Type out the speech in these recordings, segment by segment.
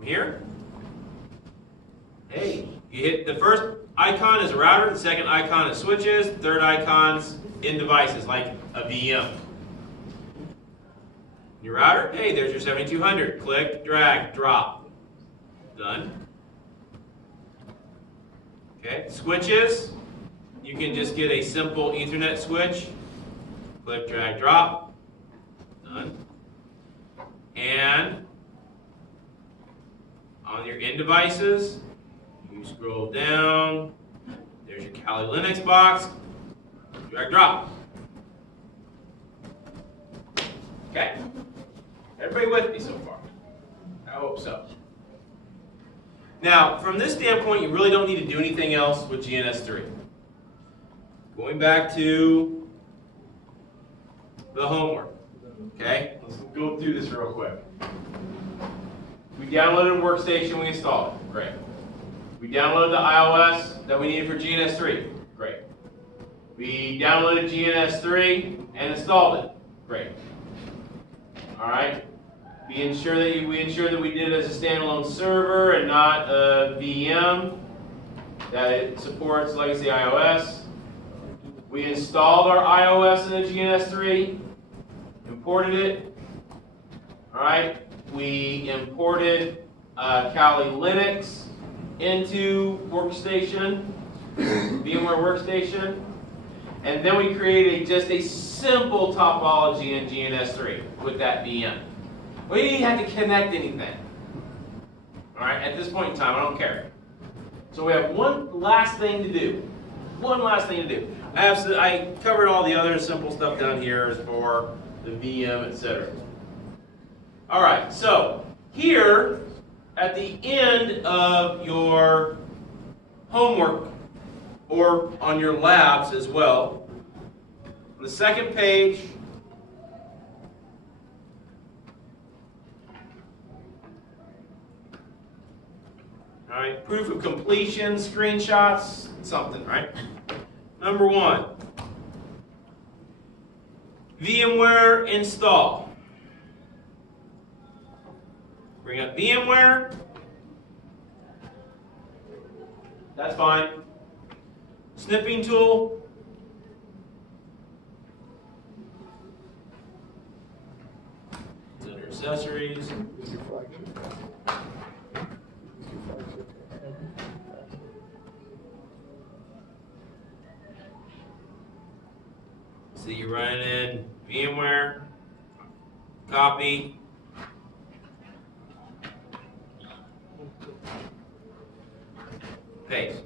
from here. Hey, you hit the first icon is a router, the second icon is switches, the third icon's in devices like a VM. Your router, hey, there's your 7200. Click, drag, drop. Done. Okay, switches, you can just get a simple Ethernet switch. Click, drag, drop. Done. And on your end devices, you scroll down. There's your Kali Linux box. Drag, drop. Okay? Everybody with me so far? I hope so. Now, from this standpoint, you really don't need to do anything else with GNS3. Going back to the homework. Okay? Let's go through this real quick. We downloaded a workstation, we installed it. Great. We downloaded the iOS that we needed for GNS3. Great. We downloaded GNS3 and installed it. Great. All right. We ensure that we did it as a standalone server and not a VM. That it supports legacy iOS. We installed our iOS in the GNS3, imported it. All right. We imported Kali Linux into Workstation, VMware Workstation, and then we created just a simple topology in GNS3 with that VM. We didn't have to connect anything. All right, at this point in time, I don't care. So we have one last thing to do. One last thing to do. I covered all the other simple stuff down here as for the VM, etc. All right, so here at the end of your homework or on your labs as well, on the second page, all right, proof of completion, screenshots, something, right? Number 1, VMware install. Bring up VMware. That's fine. Snipping tool. It's under accessories. So you run in VMware, copy. Paste.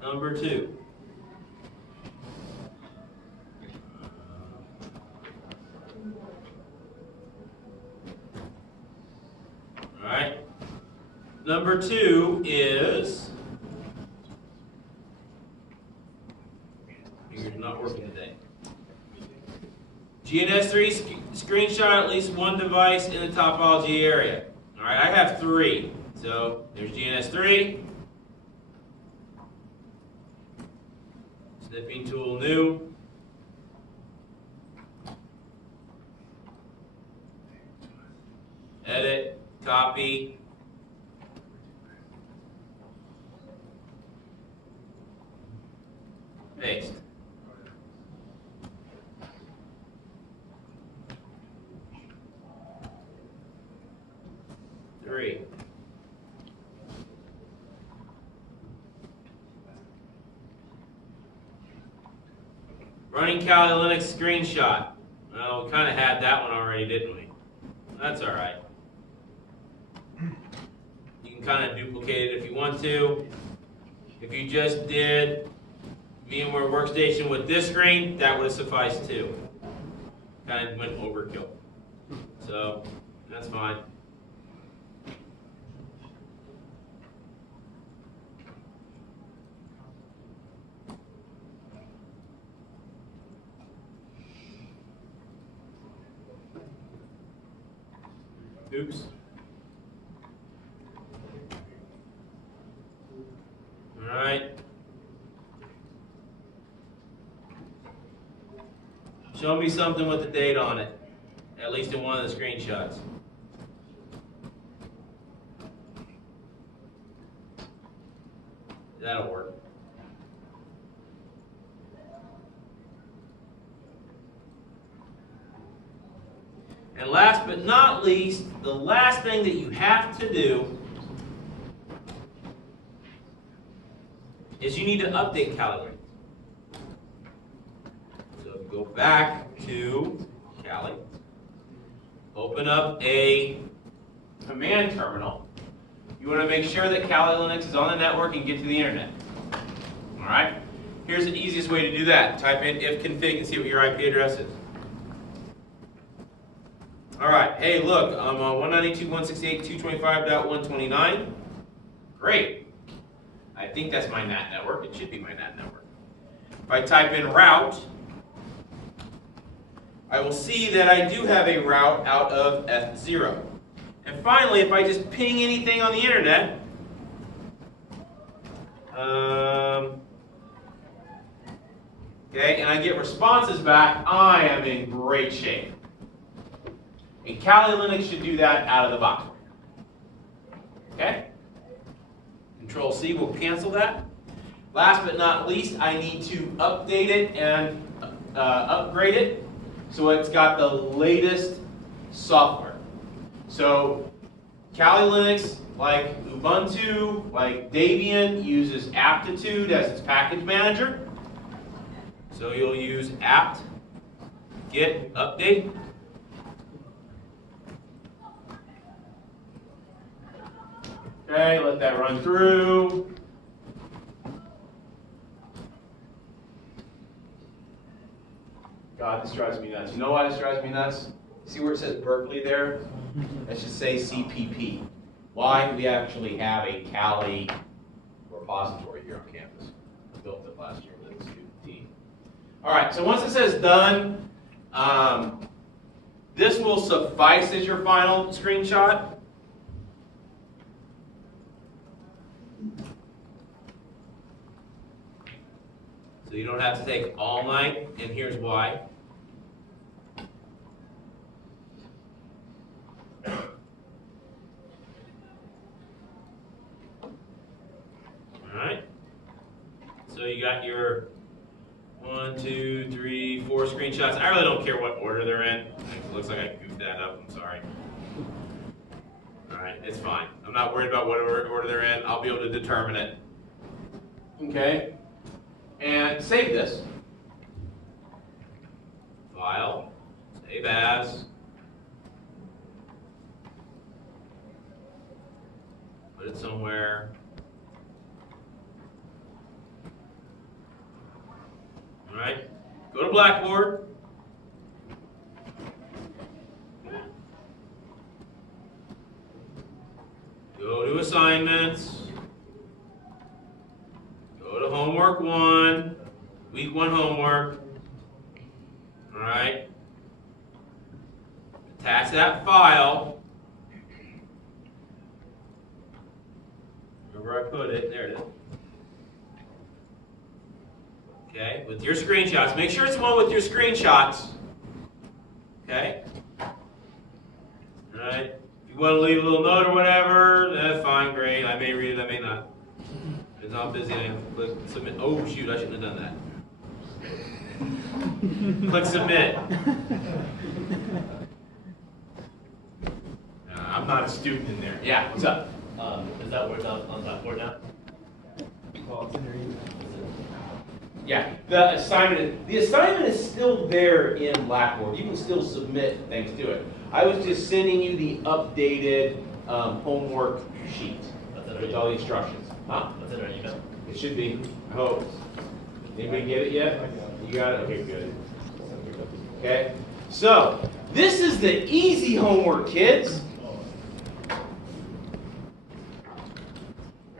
Number 2. All right. Number 2 is finger's not working today. GNS3 screenshot at least one device in the topology area. All right, I have 3. So there's GNS3. Snipping tool new. Edit, copy. Paste. Running Kali Linux screenshot. Well, we kind of had that one already, didn't we? That's all right. You can kind of duplicate it if you want to. If you just did VMware Workstation with this screen, that would have sufficed too. Kind of went overkill. So, that's fine. Oops. All right. Show me something with the date on it. at least in one of the screenshots. That'll work. And last but not least, the last thing that you have to do is you need to update Kali. So go back to Kali, open up a command terminal. You want to make sure that Kali Linux is on the network and get to the internet. All right? Here's the easiest way to do that. Type in ifconfig and see what your IP address is. All right, hey, look, I'm on 192.168.225.129. Great. I think that's my NAT network. It should be my NAT network. If I type in route, I will see that I do have a route out of F0. And finally, if I just ping anything on the internet, okay, and I get responses back, I am in great shape. And Kali Linux should do that out of the box. Okay? Control C will cancel that. Last but not least, I need to update it and upgrade it so it's got the latest software. So Kali Linux, like Ubuntu, like Debian, uses Aptitude as its package manager. So you'll use apt get update. Okay, let that run through. God, this drives me nuts. You know why this drives me nuts? See where it says Berkeley there? That should say CPP. Why? We actually have a Kali repository here on campus. I built it last year with a student team. All right, so once it says done, this will suffice as your final screenshot. So you don't have to take all night, and here's why. Alright. So you got your 1, 2, 3, 4 screenshots. I really don't care what order they're in. It looks like I goofed that up, I'm sorry. Alright, it's fine. I'm not worried about what order they're in. I'll be able to determine it. Okay? And save this. File, save as. Put it somewhere. All right, go to Blackboard. Go to assignments. Go to homework 1, week 1 homework. All right. Attach that file. Wherever I put it, there it is. Okay, with your screenshots. Make sure it's the one with your screenshots. Okay. All right. If you want to leave a little note or whatever, that's fine, great. I may read it, I may not. It's all busy. I have to click submit. Oh shoot! I shouldn't have done that. Click submit. I'm not a student in there. Yeah. What's up? Is that worked out on Blackboard now? Yeah. The assignment is still there in Blackboard. You can still submit things to it. I was just sending you the updated homework sheet with all the instructions. Huh? That's it, right? You got it? It should be. I hope. Anybody get it yet? You got it? Okay, good. Okay. So, this is the easy homework, kids.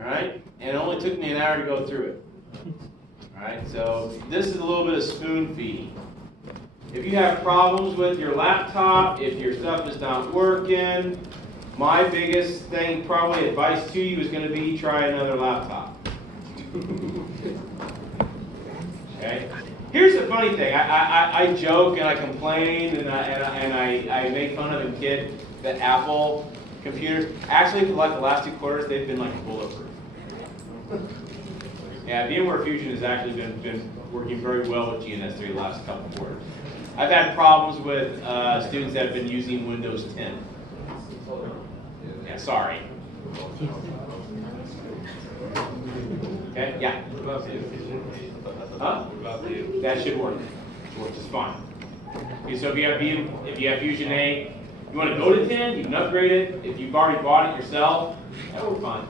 Alright? And it only took me an hour to go through it. Alright, so this is a little bit of spoon feeding. If you have problems with your laptop, if your stuff is not working, my biggest thing, probably advice to you, is going to be try another laptop. Okay? Here's the funny thing. I joke and I complain and I make fun of the kid that Apple computers. Actually, for like the last 2 quarters, they've been like bulletproof. Yeah, VMware Fusion has actually been working very well with GNS3 the last couple of quarters. I've had problems with students that have been using Windows 10. Yeah, sorry. Okay, yeah. Huh? That should work. It works just fine. Okay, so if you have Fusion 8, you want to go to 10, you can upgrade it. If you've already bought it yourself, that will be fine.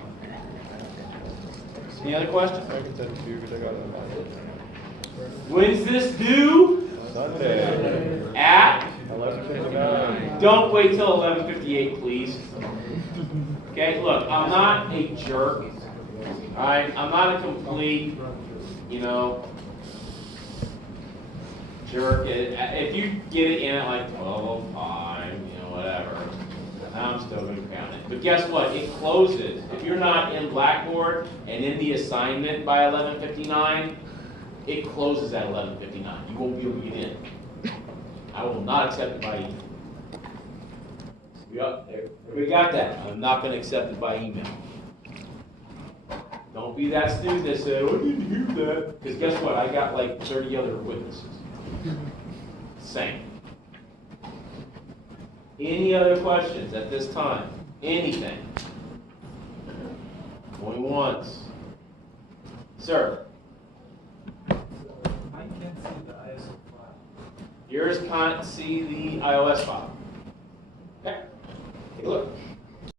Any other questions? I can send it to you because I got it on my phone. When's this due? Sunday. At? 11:59. Don't wait till 11:58, please. Okay, look, I'm not a jerk. Alright, I'm not a complete, jerk. If you get it in at like 12:05, whatever, I'm still going to count it. But guess what? It closes. If you're not in Blackboard and in the assignment by 11:59, it closes at 11:59. You won't be able to get in. I will not accept it by email. Yep, we got that. I'm not going to accept it by email. Don't be that student that said, "Oh, I didn't hear that." Because guess what? I got like 30 other witnesses. Same. Any other questions at this time? Anything? Going once. Sir. I can't see the ISO file. Yours can't see the iOS file. Okay. Take a look.